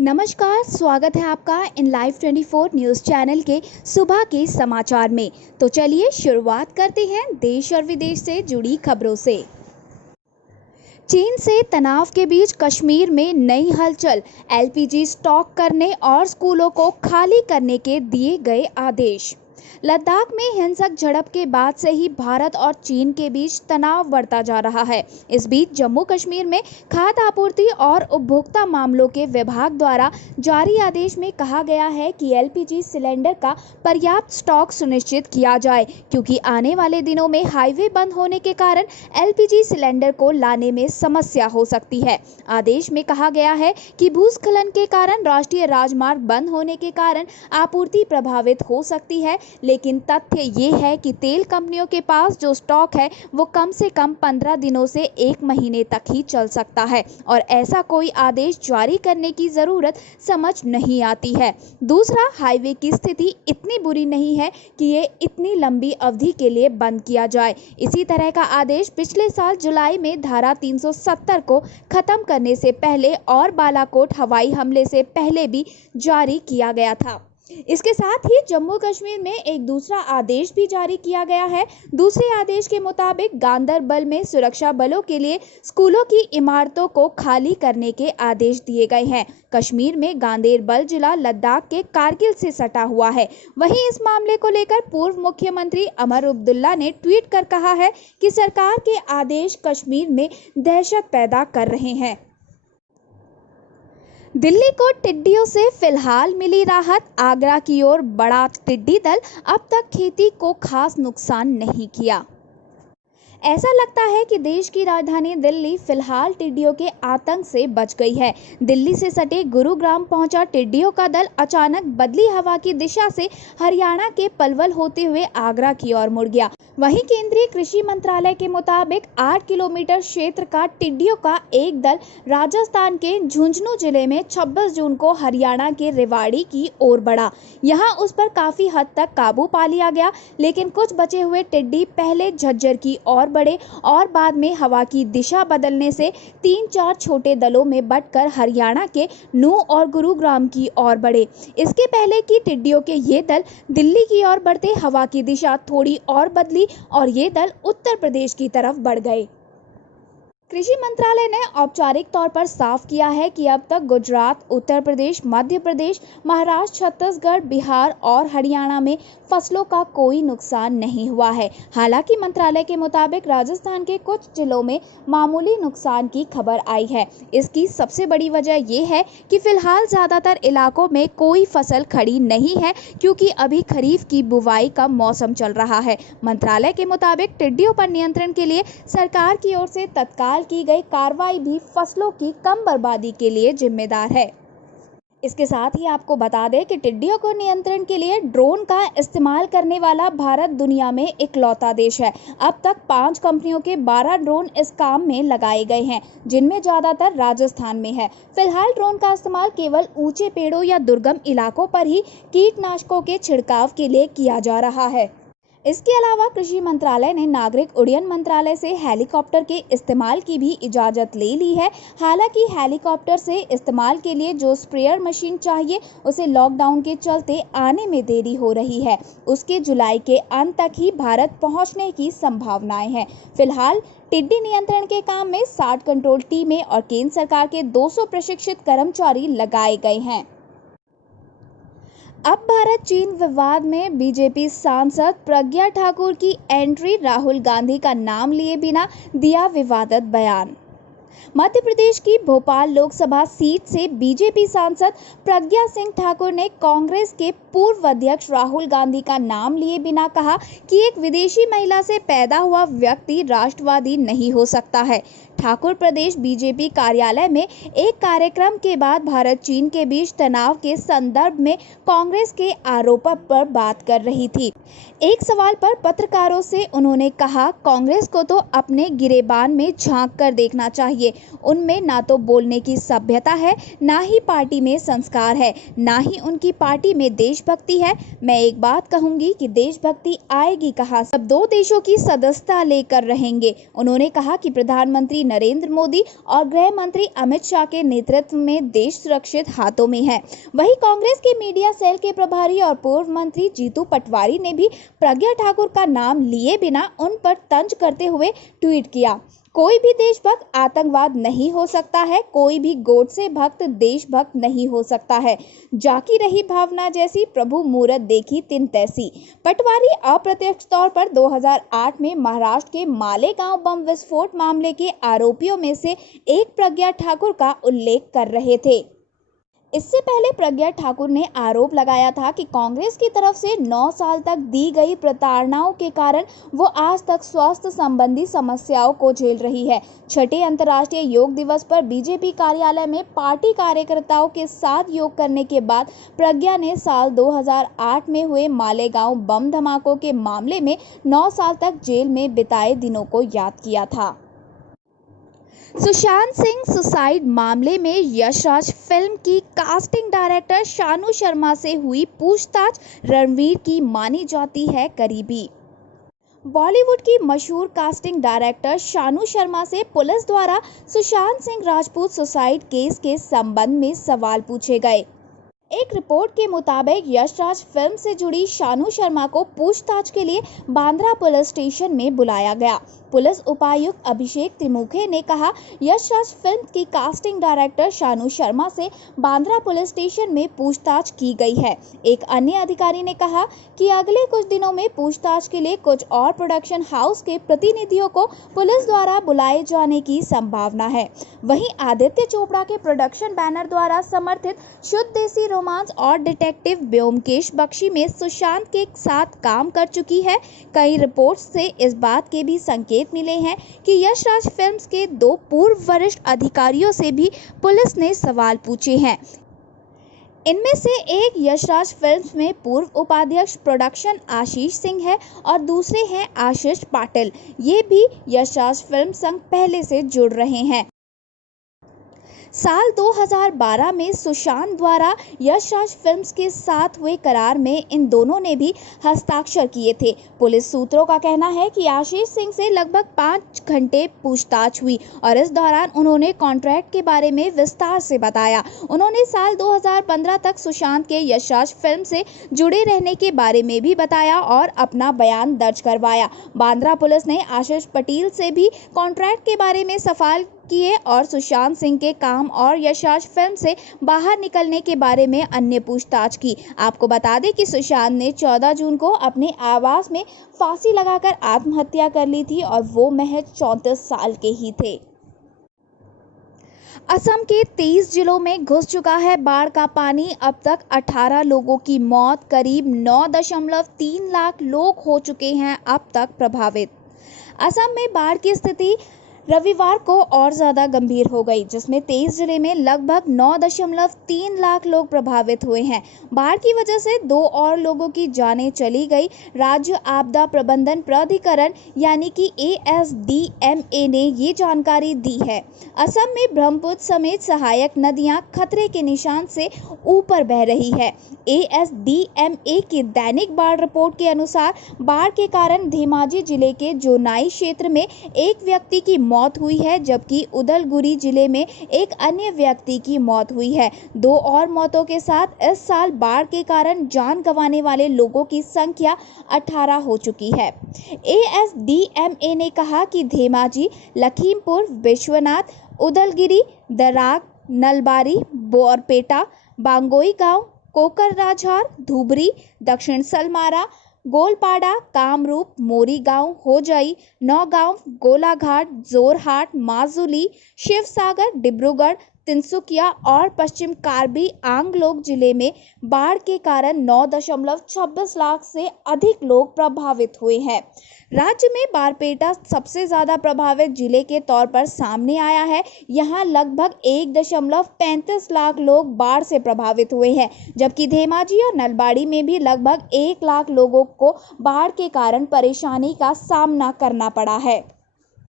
नमस्कार, स्वागत है आपका इन लाइव 24 न्यूज़ चैनल के सुबह के समाचार में। तो चलिए शुरुआत करते हैं देश और विदेश से जुड़ी खबरों से। चीन से तनाव के बीच कश्मीर में नई हलचल, एलपीजी स्टॉक करने और स्कूलों को खाली करने के दिए गए आदेश। लद्दाख में हिंसक झड़प के बाद से ही भारत और चीन के बीच तनाव बढ़ता जा रहा है। इस बीच जम्मू कश्मीर में खाद्य आपूर्ति और उपभोक्ता मामलों के विभाग द्वारा जारी आदेश में कहा गया है कि एलपीजी सिलेंडर का पर्याप्त स्टॉक सुनिश्चित किया जाए, क्योंकि आने वाले दिनों में हाईवे बंद होने के कारण एलपीजी सिलेंडर को लाने में समस्या हो सकती है। आदेश में कहा गया है कि भूस्खलन के कारण राष्ट्रीय राजमार्ग बंद होने के कारण आपूर्ति प्रभावित हो सकती है, लेकिन तथ्य ये है कि तेल कंपनियों के पास जो स्टॉक है वो कम से कम 15 दिनों से 1 महीने तक ही चल सकता है और ऐसा कोई आदेश जारी करने की ज़रूरत समझ नहीं आती है। दूसरा, हाईवे की स्थिति इतनी बुरी नहीं है कि ये इतनी लंबी अवधि के लिए बंद किया जाए। इसी तरह का आदेश पिछले साल जुलाई में धारा 370 को खत्म करने से पहले और बालाकोट हवाई हमले से पहले भी जारी किया गया था। इसके साथ ही जम्मू कश्मीर में एक दूसरा आदेश भी जारी किया गया है। दूसरे आदेश के मुताबिक गांदरबल में सुरक्षा बलों के लिए स्कूलों की इमारतों को खाली करने के आदेश दिए गए हैं। कश्मीर में गांदरबल जिला लद्दाख के कारगिल से सटा हुआ है। वहीं इस मामले को लेकर पूर्व मुख्यमंत्री उमर अब्दुल्ला ने ट्वीट कर कहा है कि सरकार के आदेश कश्मीर में दहशत पैदा कर रहे हैं। दिल्ली को टिड्डियों से फिलहाल मिली राहत, आगरा की ओर बढ़ा टिड्डी दल, अब तक खेती को खास नुकसान नहीं किया। ऐसा लगता है कि देश की राजधानी दिल्ली फिलहाल टिड्डियों के आतंक से बच गई है। दिल्ली से सटे गुरुग्राम पहुंचा टिड्डियों का दल अचानक बदली हवा की दिशा से हरियाणा के पलवल होते हुए आगरा की ओर मुड़ गया। वहीं केंद्रीय कृषि मंत्रालय के मुताबिक 8 किलोमीटर क्षेत्र का टिड्डियों का एक दल राजस्थान के झुंझुनू जिले में 26 जून को हरियाणा के रेवाड़ी की ओर बढ़ा। यहां उस पर काफी हद तक काबू पा लिया गया, लेकिन कुछ बचे हुए टिड्डी पहले झज्जर की ओर बढ़े और बाद में हवा की दिशा बदलने से 3-4 छोटे दलों में बंटकर हरियाणा के नूह और गुरुग्राम की ओर बढ़े। इसके पहले कि टिड्डियों के ये दल दिल्ली की ओर बढ़ते, हवा की दिशा थोड़ी और बदली और ये दल उत्तर प्रदेश की तरफ बढ़ गए। कृषि मंत्रालय ने औपचारिक तौर पर साफ किया है कि अब तक गुजरात, उत्तर प्रदेश, मध्य प्रदेश, महाराष्ट्र, छत्तीसगढ़, बिहार और हरियाणा में फसलों का कोई नुकसान नहीं हुआ है। हालांकि मंत्रालय के मुताबिक राजस्थान के कुछ जिलों में मामूली नुकसान की खबर आई है। इसकी सबसे बड़ी वजह यह है कि फिलहाल ज़्यादातर इलाकों में कोई फसल खड़ी नहीं है, क्योंकि अभी खरीफ की बुवाई का मौसम चल रहा है। मंत्रालय के मुताबिक टिड्डियों पर नियंत्रण के लिए सरकार की ओर से तत्काल की गई कार्रवाई भी फसलों की कम बर्बादी के लिए जिम्मेदार है। इसके साथ ही आपको बता दें कि टिड्डियों को नियंत्रण के लिए ड्रोन का इस्तेमाल करने वाला भारत दुनिया में इकलौता देश है। अब तक 5 कंपनियों के 12 ड्रोन इस काम में लगाए गए हैं, जिनमें ज़्यादातर राजस्थान में है। फिलहाल ड्रोन का इस्तेमाल केवल ऊंचे पेड़ों या दुर्गम इलाकों पर ही कीटनाशकों के छिड़काव के लिए किया जा रहा है। इसके अलावा कृषि मंत्रालय ने नागरिक उड्डयन मंत्रालय से हेलीकॉप्टर के इस्तेमाल की भी इजाज़त ले ली है। हालांकि हेलीकॉप्टर से इस्तेमाल के लिए जो स्प्रेयर मशीन चाहिए, उसे लॉकडाउन के चलते आने में देरी हो रही है। उसके जुलाई के अंत तक ही भारत पहुंचने की संभावनाएं हैं। फिलहाल टिड्डी नियंत्रण के काम में 60 कंट्रोल टीमें और केंद्र सरकार के 200 प्रशिक्षित कर्मचारी लगाए गए हैं। अब भारत चीन विवाद में बीजेपी सांसद प्रज्ञा ठाकुर की एंट्री, राहुल गांधी का नाम लिए बिना दिया विवादित बयान। मध्य प्रदेश की भोपाल लोकसभा सीट से बीजेपी सांसद प्रज्ञा सिंह ठाकुर ने कांग्रेस के पूर्व अध्यक्ष राहुल गांधी का नाम लिए बिना कहा कि एक विदेशी महिला से पैदा हुआ व्यक्ति राष्ट्रवादी नहीं हो सकता है। ठाकुर प्रदेश बीजेपी कार्यालय में एक कार्यक्रम के बाद भारत चीन के बीच तनाव के संदर्भ में कांग्रेस के आरोपों पर बात कर रही थी। एक सवाल पर पत्रकारों से उन्होंने कहा, कांग्रेस को तो अपने गिरेबान में झांक कर देखना चाहिए। उनमें ना तो बोलने की सभ्यता है, ना ही पार्टी में संस्कार है, ना ही उनकी पार्टी में देशभक्ति है। मैं एक बात कहूंगी कि देशभक्ति आएगी कहां, सब 2 देशों की सदस्यता लेकर रहेंगे। उन्होंने कहा कि प्रधानमंत्री नरेंद्र मोदी और गृह मंत्री अमित शाह के नेतृत्व में देश सुरक्षित हाथों में है। वहीं कांग्रेस के मीडिया सेल के प्रभारी और पूर्व मंत्री जीतू पटवारी ने भी प्रज्ञा ठाकुर का नाम लिए बिना उन पर तंज करते हुए ट्वीट किया, कोई भी देशभक्त आतंकवाद नहीं हो सकता है, कोई भी गोडसे भक्त देशभक्त नहीं हो सकता है, जाकी रही भावना जैसी प्रभु मूरत देखी तिन तैसी। पटवारी अप्रत्यक्ष तौर पर 2008 में महाराष्ट्र के मालेगांव बम विस्फोट मामले के आरोपियों में से एक प्रज्ञा ठाकुर का उल्लेख कर रहे थे। इससे पहले प्रज्ञा ठाकुर ने आरोप लगाया था कि कांग्रेस की तरफ से 9 साल तक दी गई प्रताड़नाओं के कारण वो आज तक स्वास्थ्य संबंधी समस्याओं को झेल रही है। छठे अंतर्राष्ट्रीय योग दिवस पर बीजेपी कार्यालय में पार्टी कार्यकर्ताओं के साथ योग करने के बाद प्रज्ञा ने साल 2008 में हुए मालेगांव बम धमाकों के मामले में 9 साल तक जेल में बिताए दिनों को याद किया था। सुशांत सिंह सुसाइड मामले में यशराज फिल्म की कास्टिंग डायरेक्टर शानू शर्मा से हुई पूछताछ, रणवीर की मानी जाती है करीबी। बॉलीवुड की मशहूर कास्टिंग डायरेक्टर शानू शर्मा से पुलिस द्वारा सुशांत सिंह राजपूत सुसाइड केस के संबंध में सवाल पूछे गए। एक रिपोर्ट के मुताबिक यशराज फिल्म से जुड़ी शानू शर्मा को पूछताछ के लिए बांद्रा पुलिस स्टेशन में बुलाया गया। पुलिस उपायुक्त अभिषेक त्रिमुखे ने कहा, यशराज फिल्म की कास्टिंग डायरेक्टर शानू शर्मा से बांद्रा पुलिस स्टेशन में पूछताछ की गई है। एक अन्य अधिकारी ने कहा कि अगले कुछ दिनों में पूछताछ के लिए कुछ और प्रोडक्शन हाउस के प्रतिनिधियों को पुलिस द्वारा बुलाए जाने की संभावना है। वहीं आदित्य चोपड़ा के प्रोडक्शन बैनर द्वारा समर्थित शुद्ध देसी रोमांस और डिटेक्टिव ब्योमकेश बख्शी में सुशांत के साथ काम कर चुकी है। कई रिपोर्ट्स से इस बात के भी संकेत मिले हैं कि यशराज फिल्म्स के 2 पूर्व वरिष्ठ अधिकारियों से भी पुलिस ने सवाल पूछे हैं। इनमें से एक यशराज फिल्म्स में पूर्व उपाध्यक्ष प्रोडक्शन आशीष सिंह है और दूसरे हैं आशीष पाटिल। ये भी यशराज फिल्म संग पहले से जुड़ रहे हैं। साल 2012 में सुशांत द्वारा यशराज फिल्म्स के साथ हुए करार में इन दोनों ने भी हस्ताक्षर किए थे। पुलिस सूत्रों का कहना है कि आशीष सिंह से लगभग 5 घंटे पूछताछ हुई और इस दौरान उन्होंने कॉन्ट्रैक्ट के बारे में विस्तार से बताया। उन्होंने साल 2015 तक सुशांत के यशराज फिल्म से जुड़े रहने के बारे में भी बताया और अपना बयान दर्ज करवाया। बांद्रा पुलिस ने आशीष पटेल से भी कॉन्ट्रैक्ट के बारे में सवाल किए और सुशांत सिंह के काम और यशराज फिल्म से बाहर निकलने के बारे में अन्य पूछताछ की। आपको बता दें कि सुशांत ने 14 जून को अपने आवास में फांसी लगाकर आत्महत्या कर ली थी और वो महज 34 साल के ही थे। असम के 23 जिलों में घुस चुका है बाढ़ का पानी। अब तक 18 लोगों की मौत, करीब 9.3 लाख लोग हो चुके हैं अब तक प्रभावित। असम में बाढ़ की स्थिति रविवार को और ज़्यादा गंभीर हो गई, जिसमें 23 जिले में लगभग 9.3 लाख लोग प्रभावित हुए हैं। बाढ़ की वजह से 2 और लोगों की जानें चली गई। राज्य आपदा प्रबंधन प्राधिकरण यानी कि ASDMA ने ये जानकारी दी है। असम में ब्रह्मपुत्र समेत सहायक नदियां खतरे के निशान से ऊपर बह रही है। ASDMA की दैनिक बाढ़ रिपोर्ट के अनुसार बाढ़ के कारण धेमाजी जिले के जोनाई क्षेत्र में एक व्यक्ति की मौत हुई है, जबकि उदलगुरी जिले में एक अन्य व्यक्ति की मौत हुई है। 2 और मौतों के साथ इस साल बाढ़ के कारण जान गंवाने वाले लोगों की संख्या 18 हो चुकी है। ASDMA ने कहा कि धेमाजी, लखीमपुर, विश्वनाथ, उदलगिरी, दराग, नलबारी, बोरपेटा, बांगोई गांव, कोकराझार, धुबरी, दक्षिण सलमारा, गोलपाड़ा, कामरूप, मोरी गांव, होजाई, नौगांव, गोलाघाट, जोरहाट, माजुली, शिवसागर, डिब्रूगढ़, तिनसुकिया और पश्चिम कार्बी आंगलोग जिले में बाढ़ के कारण 9.26 लाख से अधिक लोग प्रभावित हुए हैं। राज्य में बारपेटा सबसे ज़्यादा प्रभावित जिले के तौर पर सामने आया है। यहाँ लगभग 1.35 लाख लोग बाढ़ से प्रभावित हुए हैं, जबकि धेमाजी और नलबाड़ी में भी लगभग 1 लाख लोगों को बाढ़ के कारण परेशानी का सामना करना पड़ा है।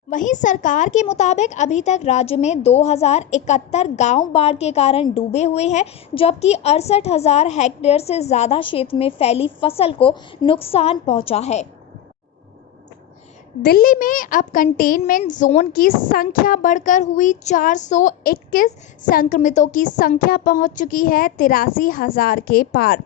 वहीं सरकार के मुताबिक अभी तक राज्य में 2071 गांव बाढ़ के कारण डूबे हुए हैं, जबकि 68,000 हेक्टेयर से ज़्यादा क्षेत्र में फैली फसल को नुकसान पहुंचा है। दिल्ली में अब कंटेनमेंट जोन की संख्या बढ़कर हुई 421। संक्रमितों की संख्या पहुंच चुकी है 83,000 के पार।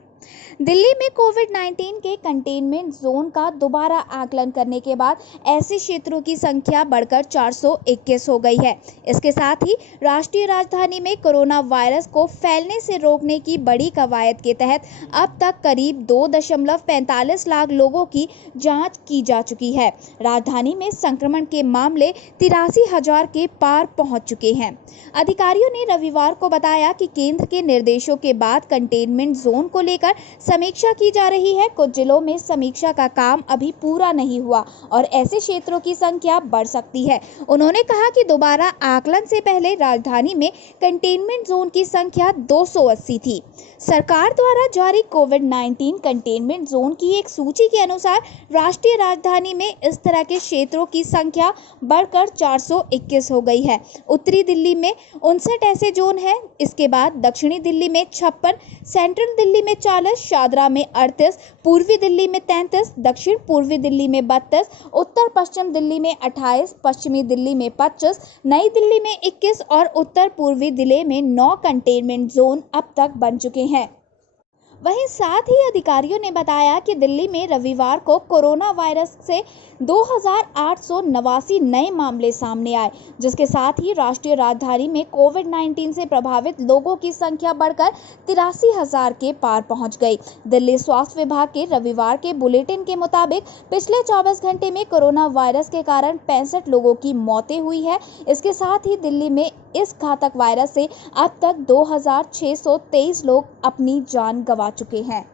दिल्ली में कोविड-19 के कंटेनमेंट जोन का दोबारा आकलन करने के बाद ऐसे क्षेत्रों की संख्या बढ़कर 421 हो गई है। इसके साथ ही राष्ट्रीय राजधानी में कोरोना वायरस को फैलने से रोकने की बड़ी कवायद के तहत अब तक करीब 2.45 लाख लोगों की जांच की जा चुकी है। राजधानी में संक्रमण के मामले 83,000 के पार पहुंच चुके हैं। अधिकारियों ने रविवार को बताया कि केंद्र के निर्देशों के बाद कंटेनमेंट जोन को लेकर समीक्षा की जा रही है। कुछ जिलों में समीक्षा का काम अभी पूरा नहीं हुआ और ऐसे क्षेत्रों की संख्या बढ़ सकती है। उन्होंने कहा कि दोबारा आकलन से पहले राजधानी में कंटेनमेंट जोन की संख्या 280 थी। सरकार द्वारा जारी कोविड-19 कंटेनमेंट जोन की एक सूची के अनुसार राष्ट्रीय राजधानी में इस तरह के क्षेत्रों की संख्या बढ़कर 421 हो गई है। उत्तरी दिल्ली में 59 ऐसे जोन हैं। इसके बाद दक्षिणी दिल्ली में 56, सेंट्रल दिल्ली में 40, शादरा में 38, पूर्वी दिल्ली में 33, दक्षिण पूर्वी दिल्ली में 32, उत्तर पश्चिम दिल्ली में 28, पश्चिमी दिल्ली में 25, नई दिल्ली में 21 और उत्तर पूर्वी दिल्ली में 9 कंटेनमेंट जोन अब तक बन चुके हैं। वहीं साथ ही अधिकारियों ने बताया कि दिल्ली में रविवार को कोरोना वायरस से 2,889 नए मामले सामने आए, जिसके साथ ही राष्ट्रीय राजधानी में कोविड-19 से प्रभावित लोगों की संख्या बढ़कर 83,000 के पार पहुंच गई। दिल्ली स्वास्थ्य विभाग के रविवार के बुलेटिन के मुताबिक पिछले 24 घंटे में कोरोना वायरस के कारण 65 लोगों की मौतें हुई है। इसके साथ ही दिल्ली में इस घातक वायरस से अब तक 2,623 लोग अपनी जान गंवा चुके हैं।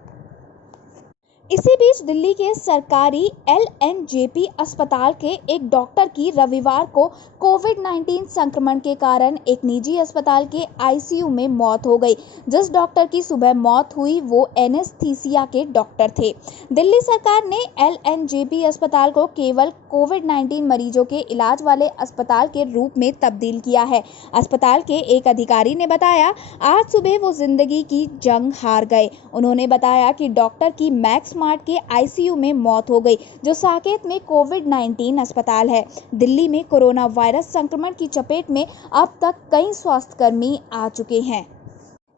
इसी बीच दिल्ली के सरकारी LNJP अस्पताल के एक डॉक्टर की रविवार को कोविड-19 संक्रमण के कारण एक निजी अस्पताल के ICU में मौत हो गई। जिस डॉक्टर की सुबह मौत हुई वो एनेस्थीसिया के डॉक्टर थे। दिल्ली सरकार ने LNJP अस्पताल को केवल कोविड-19 मरीजों के इलाज वाले अस्पताल के रूप में तब्दील किया है। अस्पताल के एक अधिकारी ने बताया, आज सुबह वो जिंदगी की जंग हार गए। उन्होंने बताया कि डॉक्टर की मैक्स स्मार्ट के ICU में मौत हो गई, जो साकेत में कोविड-19 अस्पताल है। दिल्ली में कोरोना वायरस संक्रमण की चपेट में अब तक कई स्वास्थ्यकर्मी आ चुके हैं।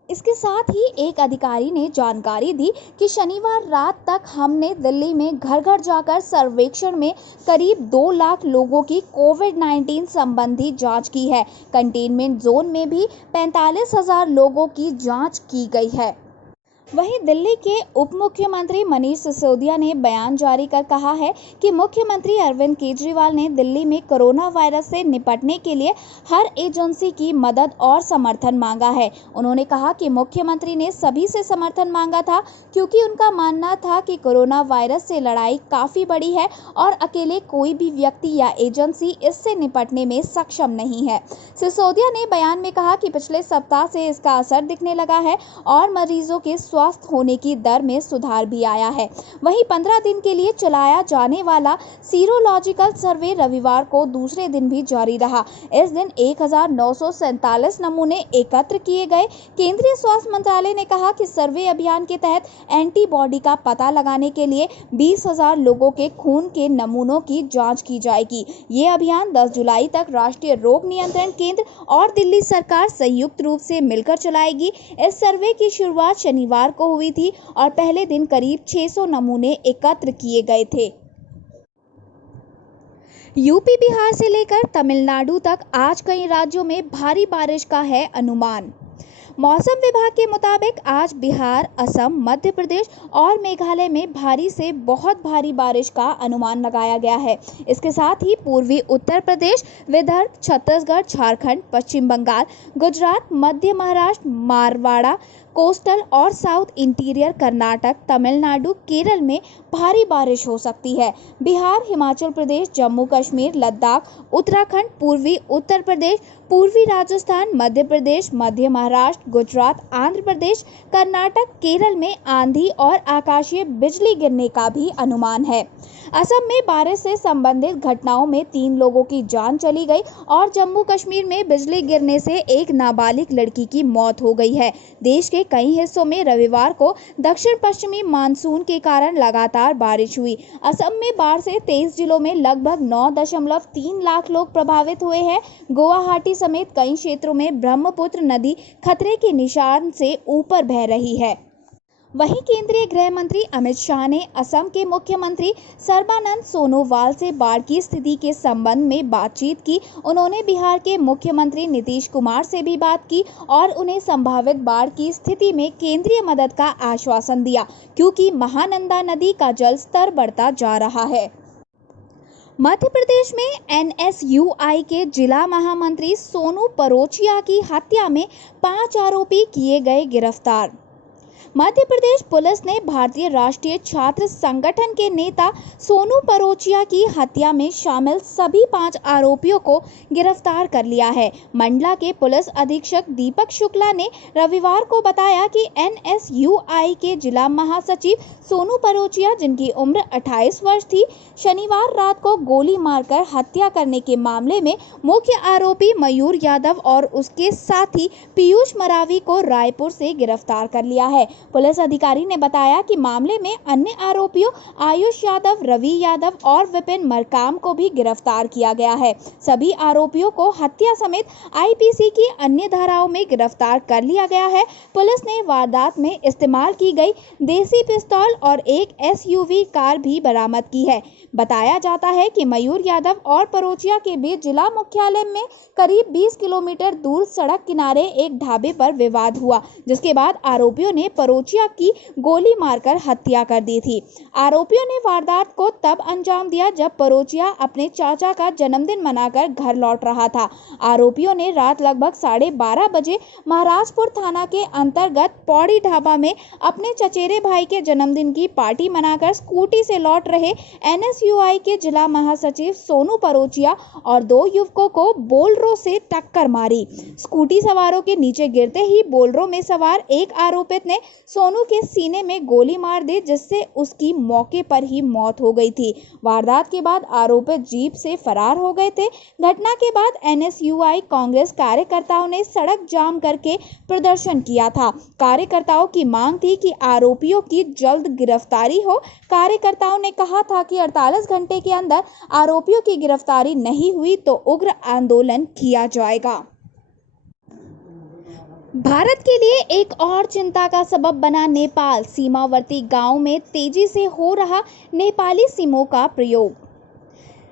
इसके साथ ही एक अधिकारी ने जानकारी दी कि शनिवार रात तक हमने दिल्ली में घर घर जाकर सर्वेक्षण में करीब 2 लाख लोगों की कोविड-19 संबंधी जांच की है। कंटेनमेंट जोन में भी 45,000 लोगों की जांच की गई है। वहीं दिल्ली के उप मुख्यमंत्री मनीष सिसोदिया ने बयान जारी कर कहा है कि मुख्यमंत्री अरविंद केजरीवाल ने दिल्ली में कोरोना वायरस से निपटने के लिए हर एजेंसी की मदद और समर्थन मांगा है। उन्होंने कहा कि मुख्यमंत्री ने सभी से समर्थन मांगा था, क्योंकि उनका मानना था कि कोरोना वायरस से लड़ाई काफ़ी बड़ी है और अकेले कोई भी व्यक्ति या एजेंसी इससे निपटने में सक्षम नहीं है। सिसोदिया ने बयान में कहा कि पिछले सप्ताह से इसका असर दिखने लगा है और मरीजों के स्वस्थ होने की दर में सुधार भी आया है। वहीं 15 दिन के लिए चलाया जाने वाला सीरोलॉजिकल सर्वे रविवार को दूसरे दिन भी जारी रहा। इस दिन 1,947 नमूने एकत्र किए गए। केंद्रीय स्वास्थ्य मंत्रालय ने कहा कि सर्वे अभियान के तहत एंटीबॉडी का पता लगाने के लिए 20,000 लोगों के खून के नमूनों की जांच की जाएगी। ये अभियान 10 जुलाई तक राष्ट्रीय रोग नियंत्रण केंद्र और दिल्ली सरकार संयुक्त रूप से मिलकर चलाएगी। इस सर्वे की शुरुआत शनिवार को हुई थी और पहले दिन करीब 600 नमूने एकत्र किए गए थे। यूपी, बिहार से लेकर तमिलनाडु तक आज कई राज्यों में भारी बारिश का है अनुमान। मौसम विभाग के मुताबिक आज बिहार, असम, मध्य प्रदेश और मेघालय में भारी से बहुत भारी बारिश का अनुमान लगाया गया है। इसके साथ ही पूर्वी उत्तर प्रदेश, विदर्भ, छत्तीसगढ़, झारखंड, पश्चिम बंगाल, गुजरात, मध्य महाराष्ट्र, मारवाड़ा, कोस्टल और साउथ इंटीरियर कर्नाटक, तमिलनाडु, केरल में भारी बारिश हो सकती है। बिहार, हिमाचल प्रदेश, जम्मू कश्मीर, लद्दाख, उत्तराखंड, पूर्वी उत्तर प्रदेश, पूर्वी राजस्थान, मध्य प्रदेश, मध्य महाराष्ट्र, गुजरात, आंध्र आंध्र प्रदेश, कर्नाटक, केरल में आंधी और आकाशीय बिजली गिरने का भी अनुमान है। असम में बारिश से संबंधित घटनाओं में 3 लोगों की जान चली गई और जम्मू कश्मीर में बिजली गिरने से एक नाबालिग लड़की की मौत हो गई है। देश के कई हिस्सों में रविवार को दक्षिण पश्चिमी मानसून के कारण लगातार बारिश हुई। असम में बाढ़ से 23 जिलों में लगभग 9.3 लाख लोग प्रभावित हुए हैं। गुवाहाटी समेत कई क्षेत्रों में ब्रह्मपुत्र नदी खतरे के निशान से ऊपर बह रही है। वहीं केंद्रीय गृह मंत्री अमित शाह ने असम के मुख्यमंत्री सर्बानंद सोनोवाल से बाढ़ की स्थिति के संबंध में बातचीत की। उन्होंने बिहार के मुख्यमंत्री नीतीश कुमार से भी बात की और उन्हें संभावित बाढ़ की स्थिति में केंद्रीय मदद का आश्वासन दिया, क्योंकि महानंदा नदी का जल स्तर बढ़ता जा रहा है। मध्य प्रदेश में एनएसयूआई के जिला महामंत्री सोनू परोचिया की हत्या में 5 आरोपी किए गए गिरफ्तार। मध्य प्रदेश पुलिस ने भारतीय राष्ट्रीय छात्र संगठन के नेता सोनू परोचिया की हत्या में शामिल सभी 5 आरोपियों को गिरफ्तार कर लिया है। मंडला के पुलिस अधीक्षक दीपक शुक्ला ने रविवार को बताया कि एनएसयूआई के जिला महासचिव सोनू परोचिया, जिनकी उम्र 28 वर्ष थी, शनिवार रात को गोली मारकर हत्या करने के मामले में मुख्य आरोपी मयूर यादव और उसके साथी पीयूष मरावी को रायपुर से गिरफ्तार कर लिया है। पुलिस अधिकारी ने बताया कि मामले में अन्य आरोपियों आयुष यादव, रवि यादव और विपिन मरकाम को भी गिरफ्तार किया गया है। सभी आरोपियों को हत्या समेत आईपीसी की अन्य धाराओं में गिरफ्तार कर लिया गया है। पुलिस ने वारदात में इस्तेमाल की गई देसी पिस्तौल और एक एसयूवी कार भी बरामद की है। बताया जाता है कि मयूर यादव और परोचिया के बीच जिला मुख्यालय में करीब 20 किलोमीटर दूर सड़क किनारे एक ढाबे पर विवाद हुआ, जिसके बाद आरोपियों ने परोचिया की गोली मारकर हत्या कर दी थी। आरोपियों ने वारदात को तब अंजाम दिया जब परोचिया अपने चाचा का जन्मदिन मनाकर घर लौट रहा था। आरोपियों ने रात लगभग 12:30 बजे महाराजपुर थाना के अंतर्गत पौड़ी ढाबा में अपने चचेरे भाई के जन्मदिन की पार्टी मनाकर स्कूटी से लौट रहे एनएसयूआई के जिला महासचिव सोनू परोचिया और 2 युवकों को बोलेरो से टक्कर मारी। स्कूटी सवारों के नीचे गिरते ही बोलेरो में सवार एक आरोपित ने सोनू के सीने में गोली मार दी, जिससे उसकी मौके पर ही मौत हो गई थी। वारदात के बाद आरोपित जीप से फरार हो गए थे। घटना के बाद एनएसयूआई कांग्रेस कार्यकर्ताओं ने सड़क जाम करके प्रदर्शन किया था। कार्यकर्ताओं की मांग थी कि आरोपियों की जल्द गिरफ्तारी हो। कार्यकर्ताओं ने कहा था कि 48 घंटे के अंदर आरोपियों की गिरफ्तारी नहीं हुई तो उग्र आंदोलन किया जाएगा। भारत के लिए एक और चिंता का सबब बना नेपाल। सीमावर्ती गांव में तेजी से हो रहा नेपाली सिमों का प्रयोग।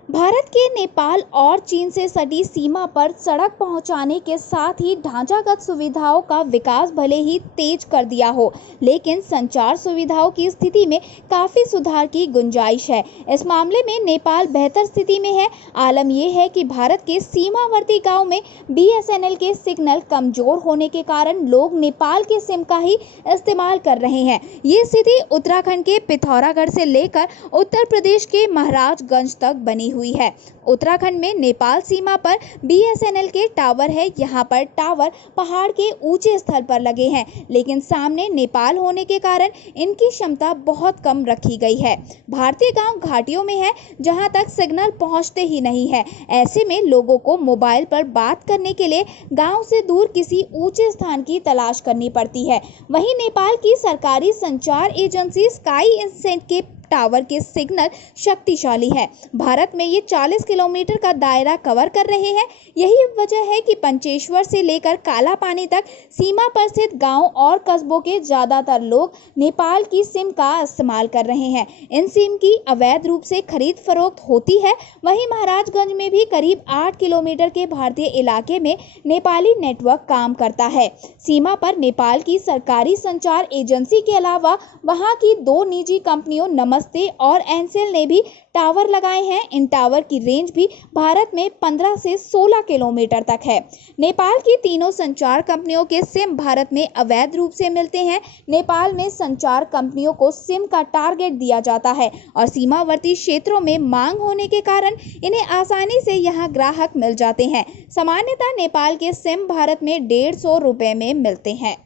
भारत के नेपाल और चीन से सटी सीमा पर सड़क पहुंचाने के साथ ही ढांचागत सुविधाओं का विकास भले ही तेज कर दिया हो, लेकिन संचार सुविधाओं की स्थिति में काफ़ी सुधार की गुंजाइश है। इस मामले में नेपाल बेहतर स्थिति में है। आलम यह है कि भारत के सीमावर्ती गांव में बीएसएनएल के सिग्नल कमजोर होने के कारण लोग नेपाल के सिम का ही इस्तेमाल कर रहे हैं। ये स्थिति उत्तराखंड के पिथौरागढ़ से लेकर उत्तर प्रदेश के महाराजगंज तक बनी हुई है। उत्तराखंड में नेपाल सीमा पर बीएसएनएल के टावर है। यहाँ पर टावर पहाड़ के ऊंचे स्थल पर लगे हैं, लेकिन सामने नेपाल होने के कारण इनकी क्षमता बहुत कम रखी गई है। भारतीय गांव घाटियों में है, जहां तक सिग्नल पहुंचते ही नहीं है। ऐसे में लोगों को मोबाइल पर बात करने के लिए गांव से दूर किसी ऊंचे स्थान की तलाश करनी पड़ती है। वहीं नेपाल की सरकारी संचार एजेंसी स्काई इनसेट के टावर के सिग्नल शक्तिशाली है। भारत में ये 40 किलोमीटर का दायरा कवर कर रहे हैं। यही वजह है कि पंचेश्वर से लेकर कालापानी तक सीमा पर स्थित गांव और कस्बों के ज्यादातर लोग नेपाल की सिम का इस्तेमाल कर रहे हैं। इन सिम की अवैध रूप से खरीद फरोख्त होती है। वहीं महाराजगंज में भी करीब 8 किलोमीटर के भारतीय इलाके में नेपाली नेटवर्क काम करता है। सीमा पर नेपाल की सरकारी संचार एजेंसी के अलावा वहां की 2 निजी कंपनियों नमस्ते और एनसेल ने भी टावर लगाए हैं। इन टावर की रेंज भी भारत में 15 से 16 किलोमीटर तक है। नेपाल की तीनों संचार कंपनियों के सिम भारत में अवैध रूप से मिलते हैं। नेपाल में संचार कंपनियों को सिम का टारगेट दिया जाता है और सीमावर्ती क्षेत्रों में मांग होने के कारण इन्हें आसानी से यहाँ ग्राहक मिल जाते हैं। सामान्यतः नेपाल के सिम भारत में 150 रुपए में मिलते हैं।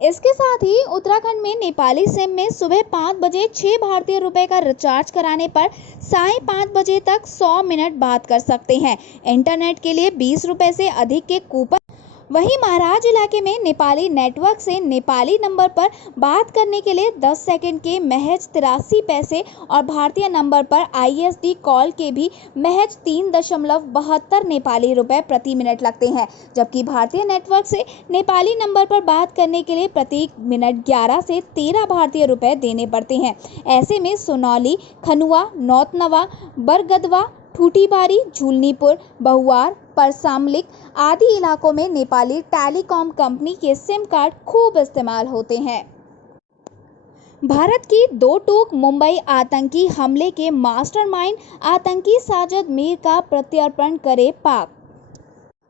इसके साथ ही उत्तराखंड में नेपाली सिम में सुबह 5 बजे 6 भारतीय रुपए का रिचार्ज कराने पर साय 5 बजे तक 100 मिनट बात कर सकते हैं। इंटरनेट के लिए 20 रुपए से अधिक के कूपन। वहीं महाराज इलाके में नेपाली नेटवर्क से नेपाली नंबर पर बात करने के लिए 10 सेकंड के महज 83 पैसे और भारतीय नंबर पर ISD कॉल के भी महज 3.72 नेपाली रुपए प्रति मिनट लगते हैं, जबकि भारतीय नेटवर्क से नेपाली नंबर पर बात करने के लिए प्रति मिनट 11 से 13 भारतीय रुपए देने पड़ते हैं। ऐसे में सोनौली, खनुआ, नौतनवा, बरगदवा, ठूठीबारी, झूलनीपुर, बहुआर, परसामलिक आदि इलाकों में नेपाली टेलीकॉम कंपनी के सिम कार्ड खूब इस्तेमाल होते हैं। भारत की दो टूक मुंबई आतंकी हमले के मास्टरमाइंड आतंकी साजिद मीर का प्रत्यर्पण करे पाक।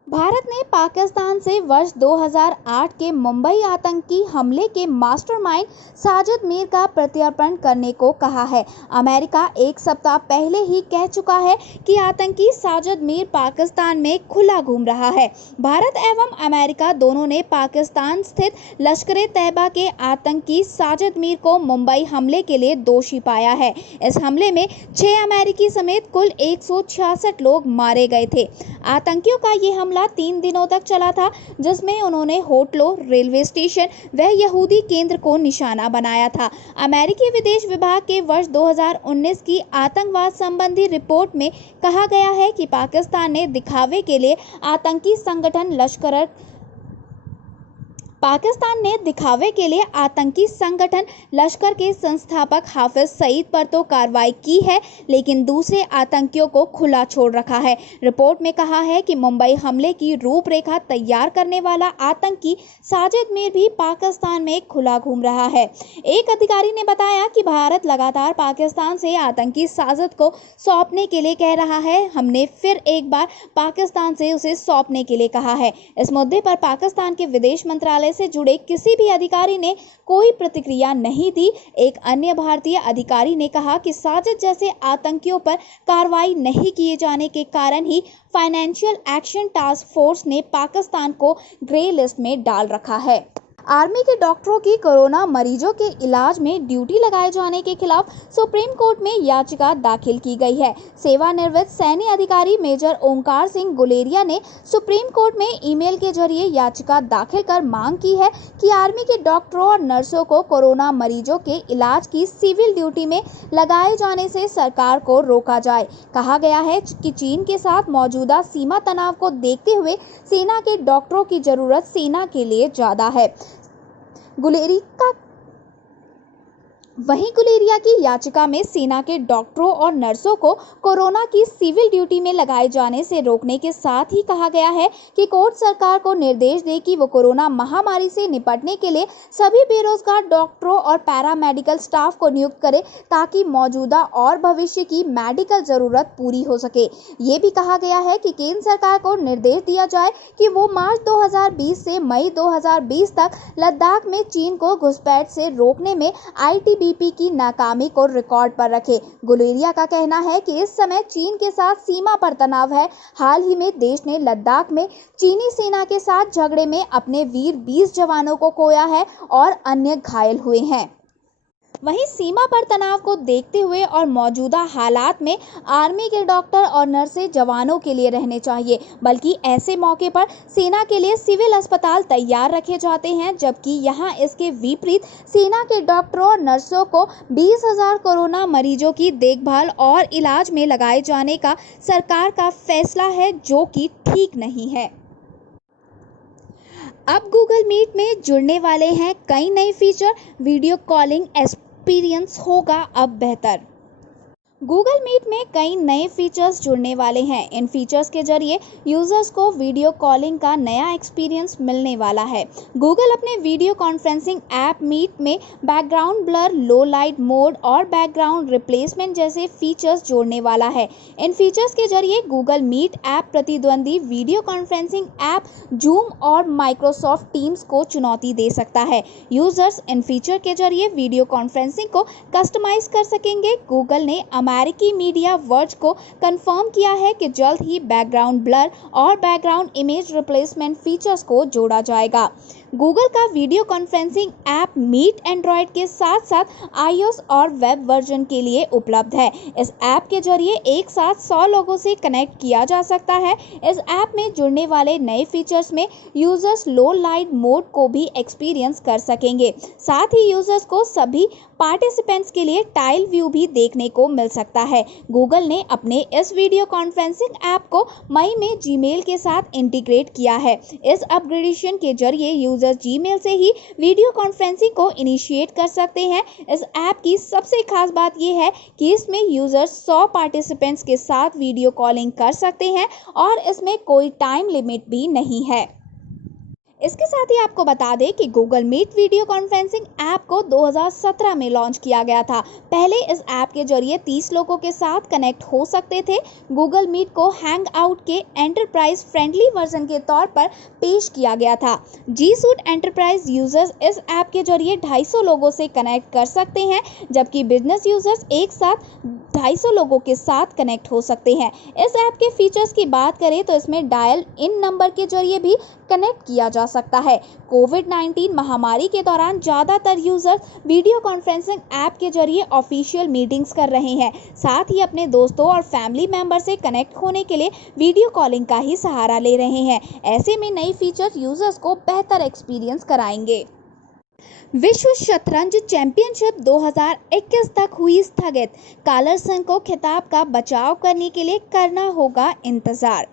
भारत ने पाकिस्तान से वर्ष 2008 के मुंबई आतंकी हमले के मास्टरमाइंड साजिद मीर का प्रत्यर्पण करने को कहा है। अमेरिका एक सप्ताह पहले ही कह चुका है कि आतंकी साजिद मीर पाकिस्तान में खुला घूम रहा है। भारत एवं अमेरिका दोनों ने पाकिस्तान स्थित लश्कर-ए-तैयबा के आतंकी साजिद मीर को मुंबई हमले के लिए दोषी पाया है। इस हमले में 6 अमेरिकी समेत कुल 166 लोग मारे गए थे। आतंकियों का ये हमला 3 दिनों तक चला था, जिसमें उन्होंने होटलों, रेलवे स्टेशन व यहूदी केंद्र को निशाना बनाया था। अमेरिकी विदेश विभाग के वर्ष 2019 की आतंकवाद संबंधी रिपोर्ट में कहा गया है कि पाकिस्तान ने दिखावे के लिए आतंकी संगठन लश्कर के संस्थापक हाफिज सईद पर तो कार्रवाई की है, लेकिन दूसरे आतंकियों को खुला छोड़ रखा है। रिपोर्ट में कहा है कि मुंबई हमले की रूपरेखा तैयार करने वाला आतंकी साजिद मीर भी पाकिस्तान में खुला घूम रहा है। एक अधिकारी ने बताया कि भारत लगातार पाकिस्तान से आतंकी साजिद को सौंपने के लिए कह रहा है। हमने फिर एक बार पाकिस्तान से उसे सौंपने के लिए कहा है। इस मुद्दे पर पाकिस्तान के विदेश मंत्रालय से जुड़े किसी भी अधिकारी ने कोई प्रतिक्रिया नहीं दी। एक अन्य भारतीय अधिकारी ने कहा कि साजिद जैसे आतंकियों पर कार्रवाई नहीं किए जाने के कारण ही फाइनेंशियल एक्शन टास्क फोर्स ने पाकिस्तान को ग्रे लिस्ट में डाल रखा है। आर्मी के डॉक्टरों की कोरोना मरीजों के इलाज में ड्यूटी लगाए जाने के खिलाफ सुप्रीम कोर्ट में याचिका दाखिल की गई है। सेवानिवृत्त सैन्य अधिकारी मेजर ओंकार सिंह गुलेरिया ने सुप्रीम कोर्ट में ईमेल के जरिए याचिका दाखिल कर मांग की है कि आर्मी के डॉक्टरों और नर्सों को कोरोना मरीजों के इलाज की सिविल ड्यूटी में लगाए जाने से सरकार को रोका जाए। कहा गया है कि चीन के साथ मौजूदा सीमा तनाव को देखते हुए सेना के डॉक्टरों की जरूरत सेना के लिए ज्यादा है। गुलेरिया की याचिका में सेना के डॉक्टरों और नर्सों को कोरोना की सिविल ड्यूटी में लगाए जाने से रोकने के साथ ही कहा गया है कि कोर्ट सरकार को निर्देश दे कि वो कोरोना महामारी से निपटने के लिए सभी बेरोजगार डॉक्टरों और पैरामेडिकल स्टाफ को नियुक्त करे, ताकि मौजूदा और भविष्य की मेडिकल जरूरत पूरी हो सके। ये भी कहा गया है कि केंद्र सरकार को निर्देश दिया जाए कि वो मार्च 2020 से मई 2020 तक लद्दाख में चीन को घुसपैठ से रोकने में ITBP की नाकामी को रिकॉर्ड पर रखे। गुलेरिया का कहना है कि इस समय चीन के साथ सीमा पर तनाव है। हाल ही में देश ने लद्दाख में चीनी सेना के साथ झगड़े में अपने वीर 20 जवानों को खोया है और अन्य घायल हुए हैं। वहीं सीमा पर तनाव को देखते हुए और मौजूदा हालात में आर्मी के डॉक्टर और नर्सें जवानों के लिए रहने चाहिए, बल्कि ऐसे मौके पर सेना के लिए सिविल अस्पताल तैयार रखे जाते हैं, जबकि यहां इसके विपरीत सेना के डॉक्टरों और नर्सों को 20,000 कोरोना मरीजों की देखभाल और इलाज में लगाए जाने का सरकार का फैसला है, जो कि ठीक नहीं है। अब गूगल मीट में जुड़ने वाले हैं कई नए फीचर। वीडियो कॉलिंग एक्सपीरियंस होगा अब बेहतर। गूगल मीट में कई नए फीचर्स जुड़ने वाले हैं। इन फीचर्स के जरिए यूजर्स को वीडियो कॉलिंग का नया एक्सपीरियंस मिलने वाला है। गूगल अपने वीडियो कॉन्फ्रेंसिंग ऐप मीट में बैकग्राउंड ब्लर, लो लाइट मोड और बैकग्राउंड रिप्लेसमेंट जैसे फीचर्स जोड़ने वाला है। इन फीचर्स के जरिए गूगल मीट ऐप प्रतिद्वंदी वीडियो कॉन्फ्रेंसिंग ऐप जूम और माइक्रोसॉफ्ट टीम्स को चुनौती दे सकता है। यूजर्स इन फीचर के जरिए वीडियो कॉन्फ्रेंसिंग को कस्टमाइज कर सकेंगे। गूगल ने अमेरिकी मीडिया वर्ज को कंफर्म किया है कि जल्द ही बैकग्राउंड ब्लर और बैकग्राउंड इमेज रिप्लेसमेंट फीचर्स को जोड़ा जाएगा। गूगल का video conferencing app Meet Android के साथ साथ iOS और वेब वर्जन के लिए उपलब्ध है। इस ऐप के जरिए एक साथ 100 लोगों से कनेक्ट किया जा सकता है। इस ऐप में जुड़ने वाले नए फीचर्स में यूजर्स लो लाइट मोड को भी एक्सपीरियंस कर सकेंगे। साथ ही यूजर्स को सभी पार्टिसिपेंट्स के लिए टाइल व्यू भी देखने को मिल सकता है। गूगल ने अपने इस वीडियो कॉन्फ्रेंसिंग ऐप को मई में जीमेल के साथ इंटीग्रेट किया है। इस अपग्रेडेशन के जरिए यूजर्स जीमेल से ही वीडियो कॉन्फ्रेंसिंग को इनिशिएट कर सकते हैं। इस ऐप की सबसे खास बात यह है कि इसमें यूजर्स 100 पार्टिसिपेंट्स के साथ वीडियो कॉलिंग कर सकते हैं और इसमें कोई टाइम लिमिट भी नहीं है। इसके साथ ही आपको बता दें कि Google Meet video conferencing app को 2017 में लॉन्च किया गया था। पहले इस ऐप के जरिए 30 लोगों के साथ कनेक्ट हो सकते थे। गूगल मीट को हैंग आउट के एंटरप्राइज फ्रेंडली वर्जन के तौर पर पेश किया गया था। जी सूट एंटरप्राइज यूजर्स इस ऐप के जरिए 250 लोगों से कनेक्ट कर सकते हैं, जबकि बिजनेस यूजर्स एक साथ 250 लोगों के साथ कनेक्ट हो सकते हैं। इस ऐप के फीचर्स की बात करें तो इसमें डायल इन नंबर के जरिए भी कनेक्ट किया जा सकता है। कोविड-19 महामारी के दौरान ज़्यादातर यूजर्स वीडियो कॉन्फ्रेंसिंग ऐप के जरिए ऑफिशियल मीटिंग्स कर रहे हैं। साथ ही अपने दोस्तों और फैमिली मेंबर से कनेक्ट होने के लिए वीडियो कॉलिंग का ही सहारा ले रहे हैं। ऐसे में नई फीचर्स यूजर्स को बेहतर एक्सपीरियंस कराएंगे। विश्व शतरंज चैंपियनशिप 2021 तक हुई स्थगित। कार्लसन को खिताब का बचाव करने के लिए करना होगा इंतजार।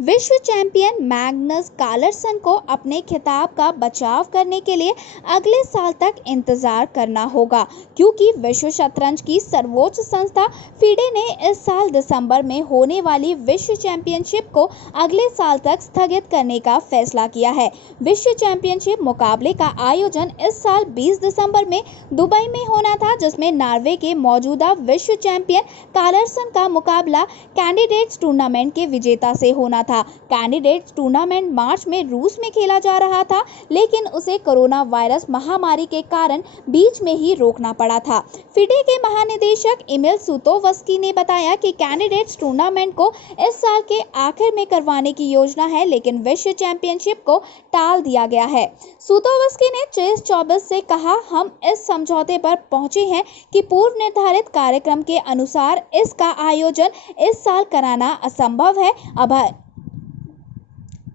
विश्व चैंपियन मैग्नस कार्लसन को अपने खिताब का बचाव करने के लिए अगले साल तक इंतजार करना होगा, क्योंकि विश्व शतरंज की सर्वोच्च संस्था फीडे ने इस साल दिसंबर में होने वाली विश्व चैंपियनशिप को अगले साल तक स्थगित करने का फैसला किया है। विश्व चैंपियनशिप मुकाबले का आयोजन इस साल 20 दिसंबर में दुबई में होना था, जिसमें नॉर्वे के मौजूदा विश्व चैंपियन कार्लसन का मुकाबला कैंडिडेट्स टूर्नामेंट के विजेता से होना था। कैंडिडेट्स टूर्नामेंट मार्च में रूस में खेला जा रहा था, लेकिन उसे कोरोना वायरस महामारी के कारण बीच में ही रोकना पड़ा था। फिडे के महानिदेशक इमिल सुतोवस्की ने बताया कि कैंडिडेट्स टूर्नामेंट को इस साल के आखिर में करवाने की योजना है, लेकिन विश्व चैंपियनशिप को टाल दिया गया है। सुतोवस्की ने चेस 24 से कहा, हम इस समझौते पर पहुंचे हैं कि पूर्व निर्धारित कार्यक्रम के अनुसार इसका आयोजन इस साल कराना असंभव है।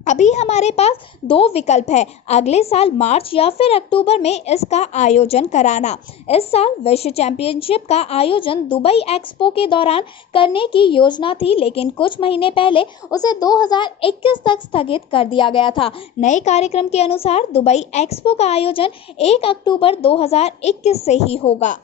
अभी हमारे पास 2 विकल्प है, अगले साल मार्च या फिर अक्टूबर में इसका आयोजन कराना। इस साल विश्व चैंपियनशिप का आयोजन दुबई एक्सपो के दौरान करने की योजना थी, लेकिन कुछ महीने पहले उसे 2021 तक स्थगित कर दिया गया था। नए कार्यक्रम के अनुसार दुबई एक्सपो का आयोजन 1 अक्टूबर 2021 से ही होगा।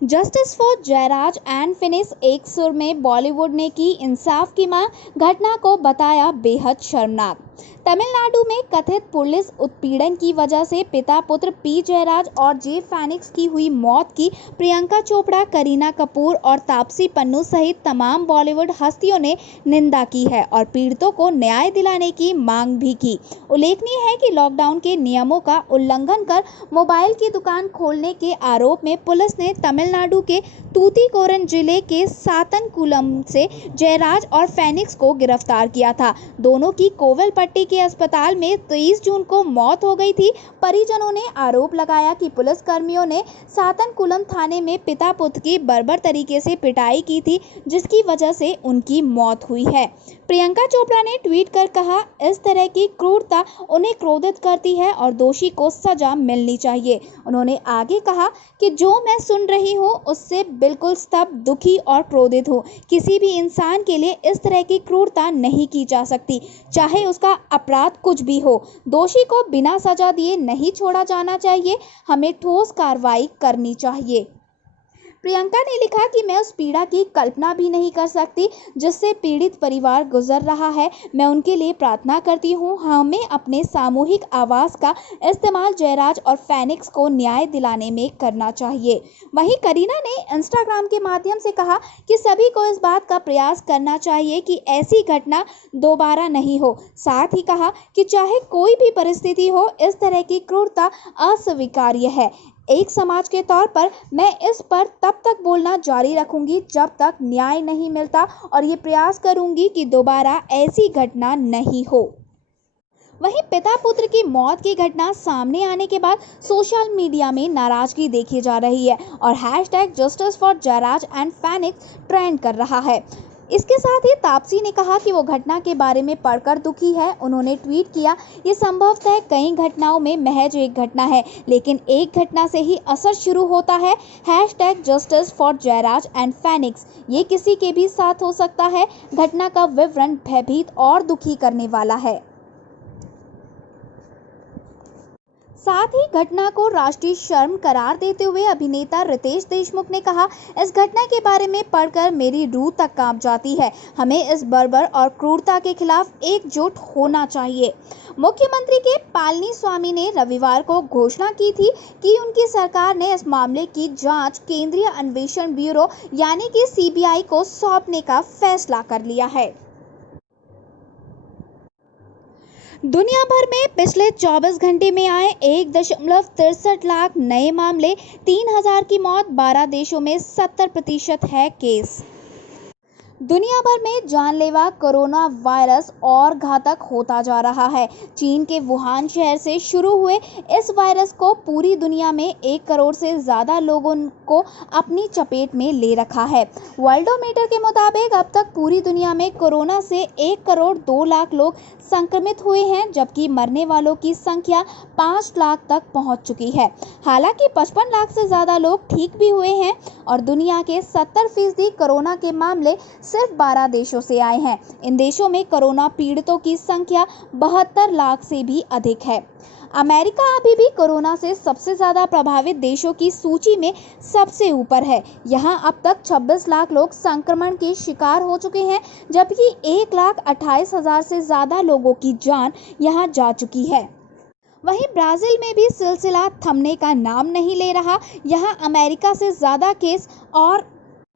Justice for Jayaraj and Fenix एक सुर में बॉलीवुड ने की इंसाफ की मांग, घटना को बताया बेहद शर्मनाक। तमिलनाडु में कथित पुलिस उत्पीड़न की वजह से पिता पुत्र पी जयराज और जे फेनिक्स की हुई मौत की प्रियंका चोपड़ा, करीना कपूर और तापसी पन्नू सहित तमाम बॉलीवुड हस्तियों ने निंदा की है और पीड़ितों को न्याय दिलाने की मांग भी की। उल्लेखनीय है कि लॉकडाउन के नियमों का उल्लंघन कर मोबाइल की दुकान खोलने के आरोप में पुलिस ने तमिलनाडु के तूतीकोरन जिले के सातनकुलम से जयराज और फेनिक्स को गिरफ्तार किया था। दोनों की कोविलपट्टी के अस्पताल में 23 जून को मौत हो गई थी। परिजनों ने आरोप लगाया कि पुलिस कर्मियों ने सातनकुलम थाने में पिता पुत्र की बर्बर तरीके से पिटाई की थी, जिसकी वजह से उनकी मौत हुई है। प्रियंका चोपड़ा ने ट्वीट कर कहा, इस तरह की क्रूरता उन्हें क्रोधित करती है और दोषी को सजा मिलनी चाहिए। उन्होंने आगे कहा कि जो मैं सुन रही हूँ उससे बिल्कुल स्तब्ध, दुखी और क्रोधित हूँ। किसी भी इंसान के लिए इस तरह की क्रूरता नहीं की जा सकती, चाहे उसका अपराध कुछ भी हो। दोषी को बिना सजा दिए नहीं छोड़ा जाना चाहिए। हमें ठोस कार्रवाई करनी चाहिए। प्रियंका ने लिखा कि मैं उस पीड़ा की कल्पना भी नहीं कर सकती जिससे पीड़ित परिवार गुजर रहा है। मैं उनके लिए प्रार्थना करती हूँ। हमें अपने सामूहिक आवाज़ का इस्तेमाल जयराज और फेनिक्स को न्याय दिलाने में करना चाहिए। वहीं करीना ने इंस्टाग्राम के माध्यम से कहा कि सभी को इस बात का प्रयास करना चाहिए कि ऐसी घटना दोबारा नहीं हो। साथ ही कहा कि चाहे कोई भी परिस्थिति हो, इस तरह की क्रूरता अस्वीकार्य है। एक समाज के तौर पर मैं इस पर तब तक बोलना जारी रखूंगी जब तक न्याय नहीं मिलता और ये प्रयास करूंगी कि दोबारा ऐसी घटना नहीं हो। वहीं पिता पुत्र की मौत की घटना सामने आने के बाद सोशल मीडिया में नाराजगी देखी जा रही है और #JusticeForJairaj&Phoenix ट्रेंड कर रहा है। इसके साथ ही तापसी ने कहा कि वो घटना के बारे में पढ़कर दुखी है। उन्होंने ट्वीट किया, ये संभवतः कई घटनाओं में महज एक घटना है, लेकिन एक घटना से ही असर शुरू होता है। #JusticeForJairaj&Phoenix ये किसी के भी साथ हो सकता है। घटना का विवरण भयभीत और दुखी करने वाला है। साथ ही घटना को राष्ट्रीय शर्म करार देते हुए अभिनेता रितेश देशमुख ने कहा, इस घटना के बारे में पढ़कर मेरी रूह तक कांप जाती है। हमें इस बर्बर और क्रूरता के खिलाफ एकजुट होना चाहिए। मुख्यमंत्री के पलानीस्वामी ने रविवार को घोषणा की थी कि उनकी सरकार ने इस मामले की जांच केंद्रीय अन्वेषण ब्यूरो यानी कि CBI को सौंपने का फैसला कर लिया है। दुनिया भर में पिछले 24 घंटे में आए 1.63 लाख नए मामले, 3000 की मौत, 12 देशों में 70% है केस। दुनिया भर में जानलेवा कोरोना वायरस और घातक होता जा रहा है। चीन के वुहान शहर से शुरू हुए इस वायरस को पूरी दुनिया में 1 करोड़ से ज़्यादा लोगों को अपनी चपेट में ले रखा है। वर्ल्डोमीटर के मुताबिक अब तक पूरी दुनिया में कोरोना से 1 करोड़ 2 लाख लोग संक्रमित हुए हैं, जबकि मरने वालों की संख्या 5 लाख तक पहुंच चुकी है। हालांकि 55 लाख से ज़्यादा लोग ठीक भी हुए हैं और दुनिया के 70% कोरोना के मामले सिर्फ 12 देशों से आए हैं। इन देशों में कोरोना पीड़ितों की संख्या 72 लाख से भी अधिक है। अमेरिका अभी भी कोरोना से सबसे ज़्यादा प्रभावित देशों की सूची में सबसे ऊपर है। यहां अब तक 26 लाख लोग संक्रमण के शिकार हो चुके हैं, जबकि 1,28,000 से ज़्यादा लोगों की जान यहां जा चुकी है। वहीं ब्राज़ील में भी सिलसिला थमने का नाम नहीं ले रहा। यहां अमेरिका से ज़्यादा केस और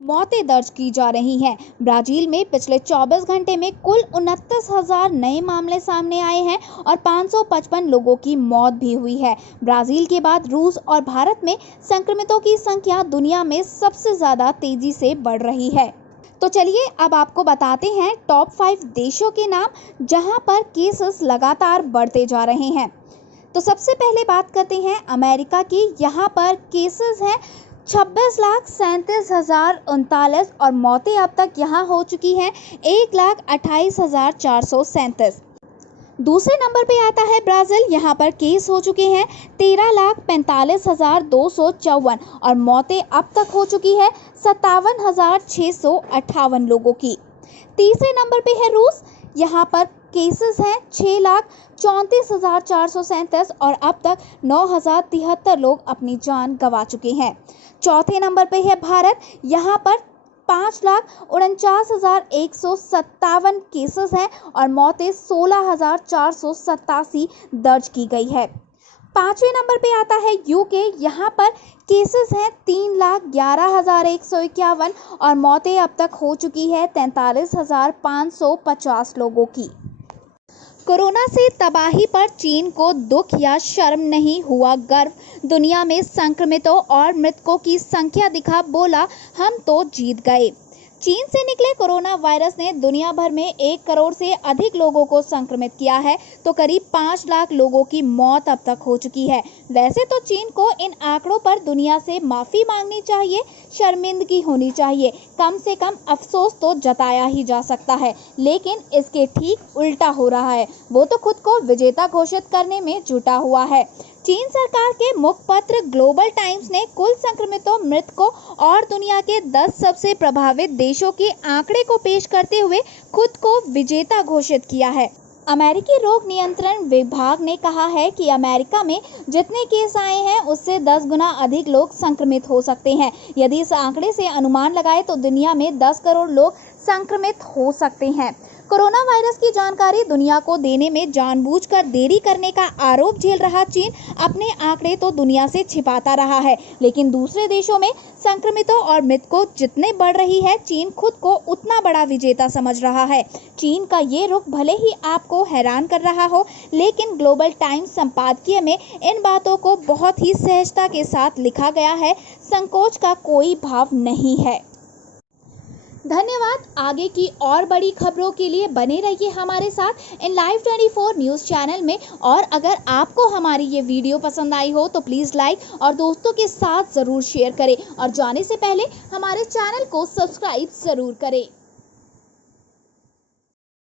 मौतें दर्ज की जा रही हैं। ब्राज़ील में पिछले 24 घंटे में कुल 29,000 नए मामले सामने आए हैं और 555 लोगों की मौत भी हुई है। ब्राज़ील के बाद रूस और भारत में संक्रमितों की संख्या दुनिया में सबसे ज़्यादा तेज़ी से बढ़ रही है। तो चलिए अब आपको बताते हैं टॉप 5 देशों के नाम जहां पर केसेस लगातार बढ़ते जा रहे हैं। तो सबसे पहले बात करते हैं अमेरिका की। यहाँ पर केसेस हैं 26,37,039 और मौतें अब तक यहाँ हो चुकी हैं 1,28,437। दूसरे नंबर पे आता है ब्राज़ील। यहाँ पर केस हो चुके हैं 13,45,254 और मौतें अब तक हो चुकी है 57,658 लोगों की। तीसरे नंबर पे है रूस। यहाँ पर केसेस हैं 6,34,437 और अब तक 9,073 लोग अपनी जान गंवा चुके हैं। चौथे नंबर पे है भारत। यहाँ पर 5,49,157 केसेस हैं और मौतें 16,487 दर्ज की गई है। पाँचवें नंबर पे आता है यूके। यहाँ पर केसेस हैं 3,11,151 और मौतें अब तक हो चुकी है 43,550 लोगों की। कोरोना से तबाही पर चीन को दुख या शर्म नहीं हुआ गर्व। दुनिया में संक्रमितों और मृतकों की संख्या दिखा बोला, हम तो जीत गए। चीन से निकले कोरोना वायरस ने दुनिया भर में 1 करोड़ से अधिक लोगों को संक्रमित किया है, तो करीब 5 लाख लोगों की मौत अब तक हो चुकी है। वैसे तो चीन को इन आंकड़ों पर दुनिया से माफ़ी मांगनी चाहिए, शर्मिंदगी होनी चाहिए, कम से कम अफसोस तो जताया ही जा सकता है, लेकिन इसके ठीक उल्टा हो रहा है। वो तो खुद को विजेता घोषित करने में जुटा हुआ है। चीन सरकार के मुखपत्र ग्लोबल टाइम्स ने कुल संक्रमितों, मृतकों और दुनिया के 10 सबसे प्रभावित देशों के आंकड़े को पेश करते हुए खुद को विजेता घोषित किया है। अमेरिकी रोग नियंत्रण विभाग ने कहा है कि अमेरिका में जितने केस आए हैं उससे 10 गुना अधिक लोग संक्रमित हो सकते हैं। यदि इस आंकड़े से अनुमान लगाए तो दुनिया में 10 करोड़ लोग संक्रमित हो सकते हैं। कोरोना वायरस की जानकारी दुनिया को देने में जानबूझकर देरी करने का आरोप झेल रहा चीन अपने आंकड़े तो दुनिया से छिपाता रहा है, लेकिन दूसरे देशों में संक्रमितों और मृतकों जितने बढ़ रही है, चीन खुद को उतना बड़ा विजेता समझ रहा है। चीन का ये रुख भले ही आपको हैरान कर रहा हो, लेकिन ग्लोबल टाइम्स संपादकीय में इन बातों को बहुत ही सहजता के साथ लिखा गया है। संकोच का कोई भाव नहीं है। धन्यवाद। आगे की और बड़ी खबरों के लिए बने रहिए हमारे साथ इन लाइव 24 न्यूज़ चैनल में। और अगर आपको हमारी ये वीडियो पसंद आई हो तो प्लीज़ लाइक और दोस्तों के साथ ज़रूर शेयर करें और जाने से पहले हमारे चैनल को सब्सक्राइब ज़रूर करें।